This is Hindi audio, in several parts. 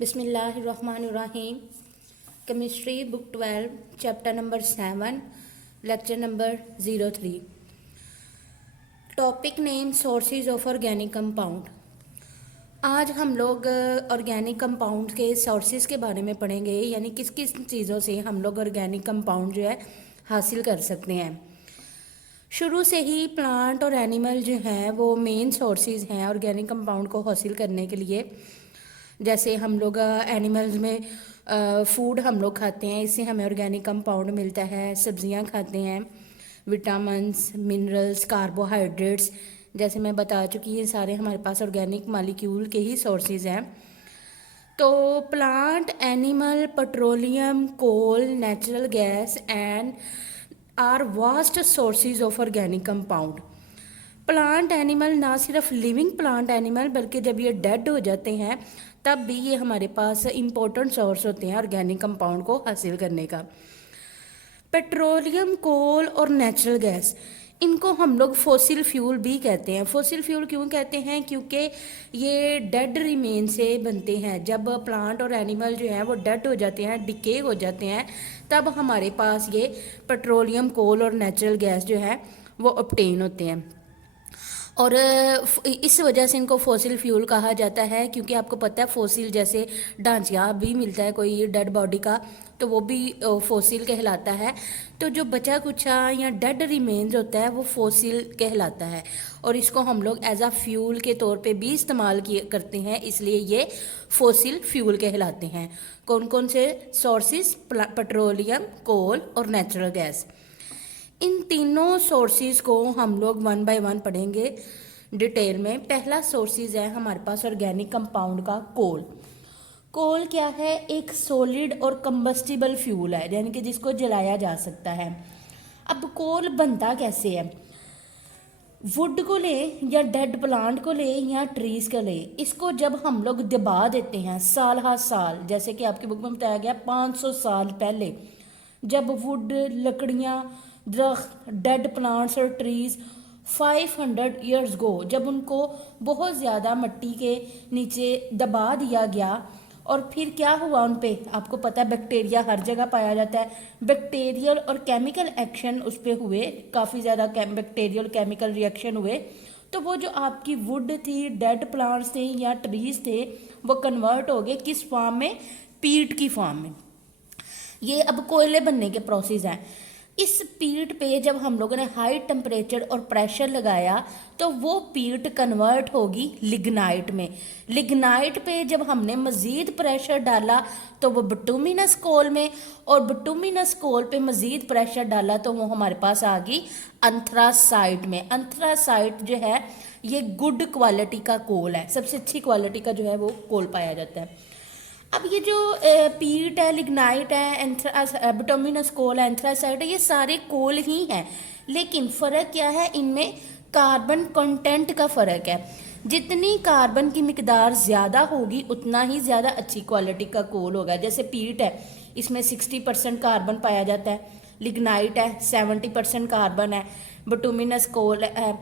बिस्मिल्लाहिर्रहमानिर्रहीम। Chemistry book 12 chapter number 7 lecture number 03। Topic name sources of organic compound. आज हम लोग ऑर्गेनिक कंपाउंड के सोर्सेज के बारे में पढ़ेंगे, यानी किस किस चीज़ों से हम लोग ऑर्गेनिक कंपाउंड जो है हासिल कर सकते हैं। शुरू से ही प्लांट और एनिमल जो हैं वो मेन सोर्सेज हैं ऑर्गेनिक कंपाउंड को हासिल करने के लिए। जैसे हम लोग एनिमल्स में फूड हम लोग खाते हैं, इससे हमें ऑर्गेनिक कंपाउंड मिलता है। सब्जियां खाते हैं, विटामिन्स, मिनरल्स, कार्बोहाइड्रेट्स, जैसे मैं बता चुकी ये सारे हमारे पास ऑर्गेनिक मॉलिक्यूल के ही सोर्सेज हैं। तो plant, animal, petroleum, coal, natural gas and are vast sources of organic compound. Plant animal ना सिर्फ लिविंग प्लांट एनिमल बल्कि जब ये डेड हो जाते हैं तब भी ये हमारे पास इम्पोर्टेंट सोर्स होते हैं ऑर्गेनिक कंपाउंड को हासिल करने का। पेट्रोलियम, कोल और नेचुरल गैस, इनको हम लोग फॉसिल फ्यूल भी कहते हैं। फॉसिल फ्यूल क्यों कहते हैं? क्योंकि ये डेड रिमेन से बनते हैं। जब प्लांट और एनिमल जो हैं वो डेड हो जाते हैं, डिके हो जाते हैं, तब हमारे पास ये पेट्रोलियम, कोल और नेचुरल गैस जो है वो ऑब्टेन होते हैं। और इस वजह से इनको फॉसिल फ्यूल कहा जाता है, क्योंकि आपको पता है फॉसिल जैसे ढांचा भी मिलता है कोई डेड बॉडी का, तो वो भी फॉसिल कहलाता है। तो जो बचा कुचा या डेड रिमेन्स होता है वो फॉसिल कहलाता है, और इसको हम लोग एज आ फ्यूल के तौर पे भी इस्तेमाल करते हैं, इसलिए ये फॉसिल फ्यूल कहलाते हैं। कौन कौन से सोर्सेज? पेट्रोलियम, कोल और नेचुरल गैस। इन तीनों सोर्सेज को हम लोग वन बाय वन पढ़ेंगे डिटेल में। पहला सोर्सेज है हमारे पास ऑर्गेनिक कंपाउंड का कोल। कोल क्या है? एक सॉलिड और कंबस्टिबल फ्यूल है, यानी कि जिसको जलाया जा सकता है। अब कोल बनता कैसे है? वुड को ले या डेड प्लांट को ले या ट्रीज को ले, इसको जब हम लोग दबा देते हैं साल हर साल, जैसे कि आपकी बुक में बताया गया 500 साल पहले, जब वुड, लकड़ियाँ, दरख्त, डेड प्लांट्स और ट्रीज 500 ईयर्स गो, जब उनको बहुत ज़्यादा मिट्टी के नीचे दबा दिया गया, और फिर क्या हुआ उन पे? आपको पता है बैक्टीरिया हर जगह पाया जाता है। बैक्टीरियल और केमिकल एक्शन उस पर हुए, काफ़ी ज़्यादा बैक्टीरियल केमिकल रिएक्शन हुए, तो वो जो आपकी वुड थी, डेड प्लांट्स थे या ट्रीज थे, वो कन्वर्ट हो गए किस फॉर्म में? पीट की फॉर्म में। ये अब कोयले बनने के प्रोसेस हैं। इस पीट पे जब हम लोगों ने हाई टेम्परेचर और प्रेशर लगाया तो वो पीट कन्वर्ट होगी लिग्नाइट में। लिग्नाइट पे जब हमने मज़ीद प्रेशर डाला तो वो बिटुमिनस कोल में, और बिटुमिनस कोल पे मज़ीद प्रेशर डाला तो वो हमारे पास आ गई एंथ्रासाइट में। एंथ्रासाइट जो है ये गुड क्वालिटी का कोल है, सबसे अच्छी क्वालिटी का जो है वो कोल पाया जाता है। अब ये जो पीट है, लिग्नाइट है, बिटुमिनस कोल है, एंथ्रासाइट है, ये सारे कोल ही हैं, लेकिन फ़र्क क्या है? इनमें कार्बन कंटेंट का फ़र्क है। जितनी कार्बन की मिकदार ज़्यादा होगी उतना ही ज़्यादा अच्छी क्वालिटी का कोल होगा। जैसे पीट है, इसमें 60% कार्बन पाया जाता है, लिग्नाइट है 70% कार्बन है, बिटुमिनस कोल है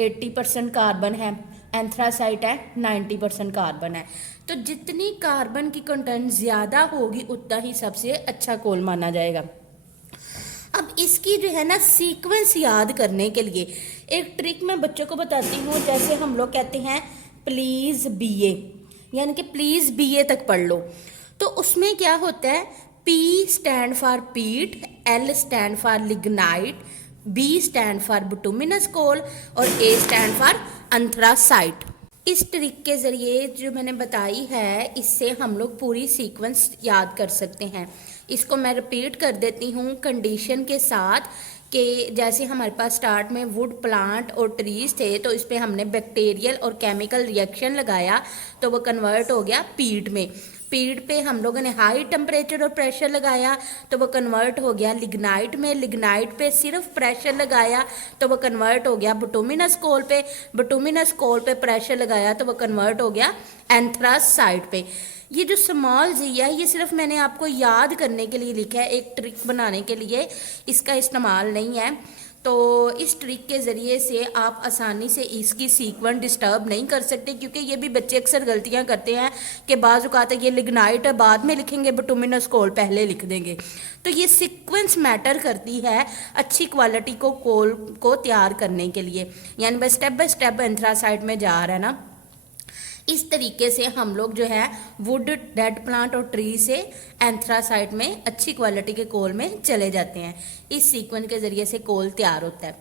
80% कार्बन है, एंथ्रासाइट है 90% कार्बन है। तो जितनी कार्बन की कंटेंट ज़्यादा होगी उतना ही सबसे अच्छा कोल माना जाएगा। अब इसकी जो है ना सीक्वेंस याद करने के लिए एक ट्रिक मैं बच्चों को बताती हूँ। जैसे हम लोग कहते हैं प्लीज़ बीए, यानी कि प्लीज़ बीए तक पढ़ लो, तो उसमें क्या होता है? P stand for peat, L stand for lignite, B stand for bituminous coal और ए स्टैंड फॉर एंथ्रासाइट। इस ट्रिक के ज़रिए जो मैंने बताई है, इससे हम लोग पूरी सीक्वेंस याद कर सकते हैं। इसको मैं रिपीट कर देती हूँ कंडीशन के साथ कि जैसे हमारे पास स्टार्ट में वुड, प्लांट और ट्रीज थे, तो इस पर हमने बैक्टीरियल और केमिकल रिएक्शन लगाया तो वो कन्वर्ट हो गया पीट में। पीट पे हम लोगों ने हाई टेम्परेचर और प्रेशर लगाया तो वो कन्वर्ट हो गया लिग्नाइट में। लिग्नाइट पे सिर्फ प्रेशर लगाया तो वो कन्वर्ट हो गया बिटुमिनस कोल पे। बिटुमिनस कोल पे प्रेशर लगाया तो वो कन्वर्ट हो गया एंथ्रासाइट पे। ये जो स्मॉल जी है ये सिर्फ मैंने आपको याद करने के लिए लिखा है, एक ट्रिक बनाने के लिए, इसका इस्तेमाल नहीं है। तो इस ट्रिक के ज़रिए से आप आसानी से इसकी सीक्वेंस डिस्टर्ब नहीं कर सकते, क्योंकि ये भी बच्चे अक्सर गलतियां करते हैं कि बाज़ औक़ात ये लिग्नाइट बाद में लिखेंगे, बिटुमिनस कोल पहले लिख देंगे। तो ये सीक्वेंस मैटर करती है अच्छी क्वालिटी को कोल को तैयार करने के लिए, यानी बस बाय स्टेप एंथ्रासाइट में जा रहा है ना। इस तरीके से हम लोग जो है वुड, डेड प्लांट और ट्री से एंथ्रासाइट में अच्छी क्वालिटी के कोल में चले जाते हैं। इस सीक्वेंस के ज़रिए से कोल तैयार होता है।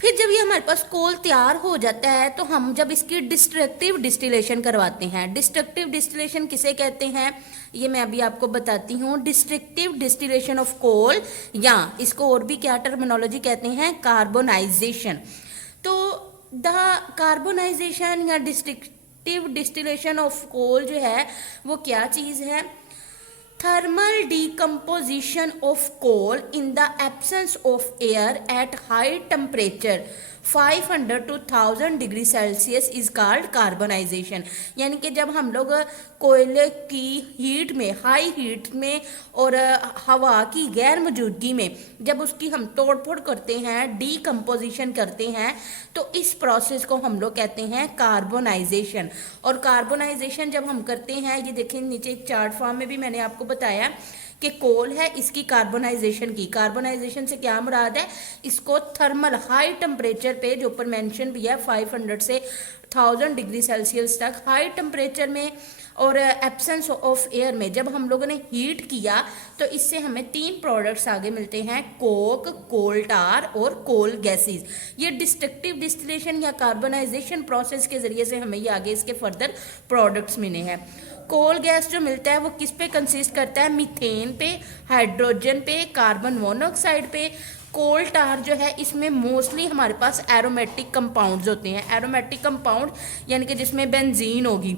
फिर जब ये हमारे पास कोल तैयार हो जाता है तो हम जब इसकी डिस्ट्रक्टिव डिस्टिलेशन करवाते हैं। डिस्ट्रक्टिव डिस्टिलेशन किसे कहते हैं ये मैं अभी आपको बताती हूँ। डिस्ट्रक्टिव डिस्टिलेशन ऑफ कोल, या इसको और भी क्या टर्मिनोलॉजी कहते हैं, कार्बोनाइजेशन। तो द कार्बोनाइजेशन या डिस्ट्रक्टिव डिस्टिलेशन ऑफ कोल जो है वो क्या चीज़ है? Thermal decomposition of coal in the absence of air at high temperature 500 to 1000 degree Celsius is called carbonisation. यानी कि जब हम लोग कोयले की हीट में, हाई हीट में और हवा की गैर मौजूदगी में जब उसकी हम तोड़ फोड़ करते हैं, डीकम्पोजिशन करते हैं, तो इस प्रोसेस को हम लोग कहते हैं कार्बोनाइजेशन। और कार्बोनाइजेशन जब हम करते हैं, ये देखें नीचे एक चार्ट फॉर्म में भी मैंने आपको बताया कि कोल है, इसकी कार्बोनाइजेशन की, कार्बोनाइजेशन से क्या मुराद है, इसको थर्मल हाई टेम्परेचर पे, जो ऊपर मेंशन भी है 500 से 1000 डिग्री सेल्सियस तक हाई टेम्परेचर में और एब्सेंस ऑफ एयर में जब हम लोगों ने हीट किया तो इससे हमें 3 प्रोडक्ट्स आगे मिलते हैं, कोक, कोल टार और कोल गैसेस। ये डिस्ट्रक्टिव डिस्टिलेशन या कार्बोनाइजेशन प्रोसेस के जरिए से हमें ये आगे इसके फर्दर प्रोडक्ट्स मिले हैं। कोल गैस जो मिलता है वो किस पे कंसिस्ट करता है? मीथेन पे, हाइड्रोजन पे, कार्बन मोनोऑक्साइड पे। कोल टार जो है इसमें मोस्टली हमारे पास एरोमेटिक कंपाउंड्स होते हैं। एरोमेटिक कंपाउंड यानी कि जिसमें बेंजीन होगी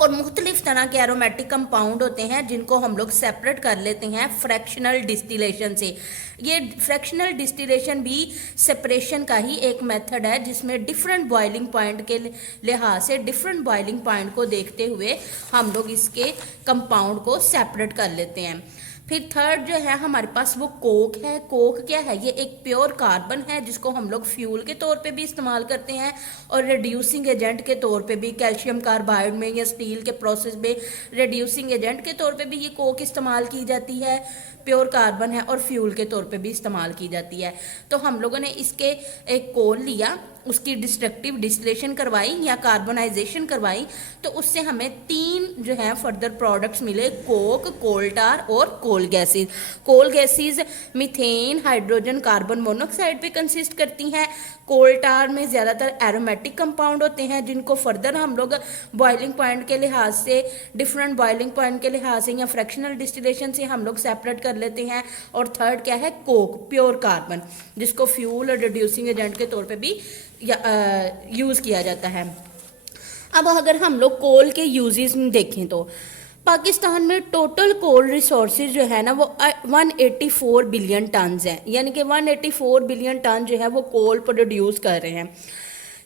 और मुख्तलिफ तरह के एरोमेटिक कंपाउंड होते हैं जिनको हम लोग सेपरेट कर लेते हैं फ्रैक्शनल डिस्टिलेशन से। ये फ्रैक्शनल डिस्टिलेशन भी सेपरेशन का ही एक मेथड है जिसमें डिफरेंट बॉइलिंग पॉइंट के लिहाज से, डिफरेंट बॉइलिंग पॉइंट को देखते हुए हम लोग इसके कंपाउंड को सेपरेट कर लेते हैं। फिर थर्ड जो है हमारे पास वो कोक है। कोक क्या है? ये एक प्योर कार्बन है जिसको हम लोग फ्यूल के तौर पे भी इस्तेमाल करते हैं और रिड्यूसिंग एजेंट के तौर पे भी, कैल्शियम कार्बाइड में या स्टील के प्रोसेस में रिड्यूसिंग एजेंट के तौर पे भी ये कोक इस्तेमाल की जाती है। प्योर कार्बन है और फ्यूल के तौर पे भी इस्तेमाल की जाती है। तो हम लोगों ने इसके एक कोल लिया, उसकी डिस्ट्रक्टिव डिस्टिलेशन करवाई या कार्बोनाइजेशन करवाई, तो उससे हमें 3 जो है फर्दर प्रोडक्ट्स मिले, कोक, कोल टार और coal gases. Coal gases methane, hydrogen, carbon monoxide पे कंसिस्ट करती हैं। कोल टार में ज़्यादातर एरोमेटिक कंपाउंड होते हैं जिनको फर्दर हम लोग बॉइलिंग पॉइंट के लिहाज से, डिफरेंट बॉइलिंग पॉइंट के लिहाज से या फ्रैक्शनल डिस्टिलेशन से हम लोग सेपरेट कर लेते हैं। और थर्ड क्या है? कोक, प्योर कार्बन, जिसको फ्यूल और रिड्यूसिंग एजेंट के तौर पे भी यूज़ किया जाता है। अब अगर हम लोग कोल के यूजेस देखें तो पाकिस्तान में टोटल कोल रिसोर्सेज जो है ना वो 184 बिलियन टन है, यानी कि 184 बिलियन टन जो है वो कोल प्रोड्यूस कर रहे हैं।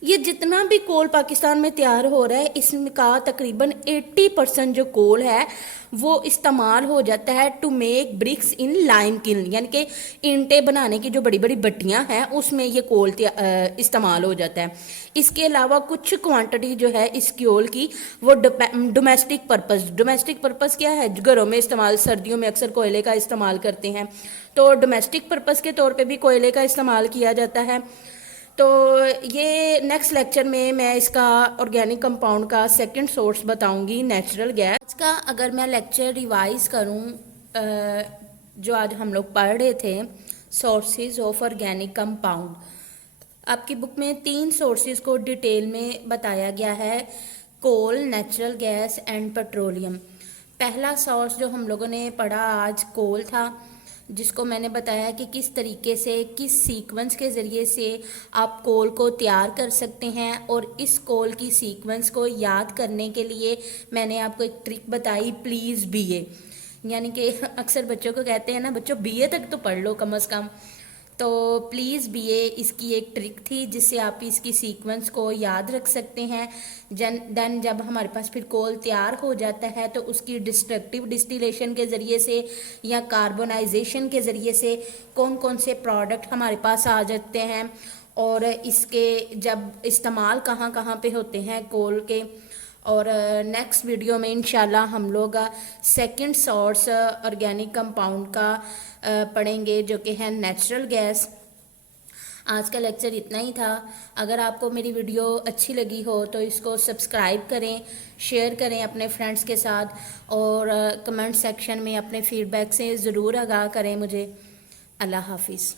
ये जितना भी कोल पाकिस्तान में तैयार हो रहा है इसका तकरीबन 80% जो कोल है वो इस्तेमाल हो जाता है to make bricks in lime kiln, यानी कि ईंटें बनाने की जो बड़ी बड़ी भट्टियाँ हैं उसमें ये कोल इस्तेमाल हो जाता है। इसके अलावा कुछ क्वांटिटी जो है इस कोल की वो डोमेस्टिक पर्पस। डोमेस्टिक पर्पस क्या है? घरों में इस्तेमाल, सर्दियों में अक्सर कोयले का इस्तेमाल करते हैं, तो डोमेस्टिक पर्पस के तौर पे भी कोयले का इस्तेमाल किया जाता है। तो ये नेक्स्ट लेक्चर में मैं इसका ऑर्गेनिक कंपाउंड का सेकंड सोर्स बताऊंगी, नेचुरल गैस का। अगर मैं लेक्चर रिवाइज करूं, जो आज हम लोग पढ़ रहे थे, सोर्सेज ऑफ ऑर्गेनिक कंपाउंड, आपकी बुक में 3 सोर्सेज को डिटेल में बताया गया है, कोल, नेचुरल गैस एंड पेट्रोलियम। पहला सोर्स जो हम लोगों ने पढ़ा आज कोल था, जिसको मैंने बताया कि किस तरीके से, किस सीक्वेंस के ज़रिए से आप कोल को तैयार कर सकते हैं। और इस कोल की सीक्वेंस को याद करने के लिए मैंने आपको एक ट्रिक बताई, प्लीज़ बीए, यानी कि अक्सर बच्चों को कहते हैं ना, बच्चों बीए तक तो पढ़ लो कम से कम। तो प्लीज़ भी ये इसकी एक ट्रिक थी जिससे आप इसकी सीक्वेंस को याद रख सकते हैं। देन जब हमारे पास फिर कोल तैयार हो जाता है तो उसकी डिस्ट्रक्टिव डिस्टिलेशन के ज़रिए से या कार्बोनाइजेशन के ज़रिए से कौन कौन से प्रोडक्ट हमारे पास आ जाते हैं और इसके जब इस्तेमाल कहाँ कहाँ पे होते हैं कोल के। और नेक्स्ट वीडियो में इंशाल्लाह हम लोग सेकंड सोर्स ऑर्गेनिक कंपाउंड का पढ़ेंगे जो कि है नेचुरल गैस। आज का लेक्चर इतना ही था। अगर आपको मेरी वीडियो अच्छी लगी हो तो इसको सब्सक्राइब करें, शेयर करें अपने फ्रेंड्स के साथ और कमेंट सेक्शन में अपने फीडबैक से ज़रूर आगाह करें मुझे। अल्लाह हाफिज़।